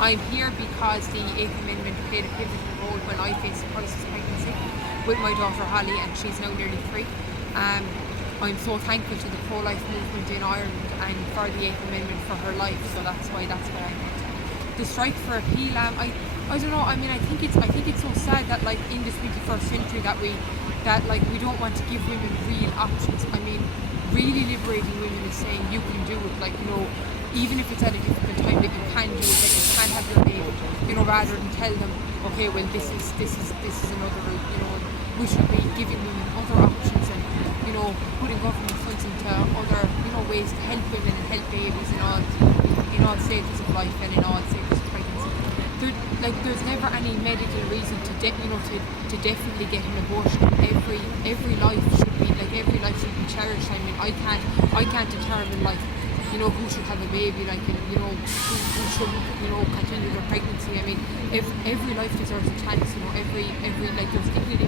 I'm here because the Eighth Amendment played a pivotal role when I faced crisis pregnancy with my daughter Holly, and she's now nearly 3. Um, I'm so thankful to the pro-life movement in Ireland and for the Eighth Amendment for her life, so that's why I'm here. The strike for appeal, I don't know. I mean, I think it's so sad that like in the 21st century that we don't want to give women real options. I mean, really liberating women is saying you can do it. Like, you know, even if it's at a difficult time, that you can do it. That you can have your baby. You know, rather than tell them, okay, well this is another route. You know, we should be giving women other options and, you know, putting government funds into other, you know, ways to help women and help babies in all stages of life and in all stages of pregnancy. There's never any medical reason to definitely get an abortion. Every life should be cherished. I mean, I can't determine like, you know, who should have a baby, like, you know, who should, you know, continue their pregnancy. I mean, every life deserves a chance. You know, every like there's dignity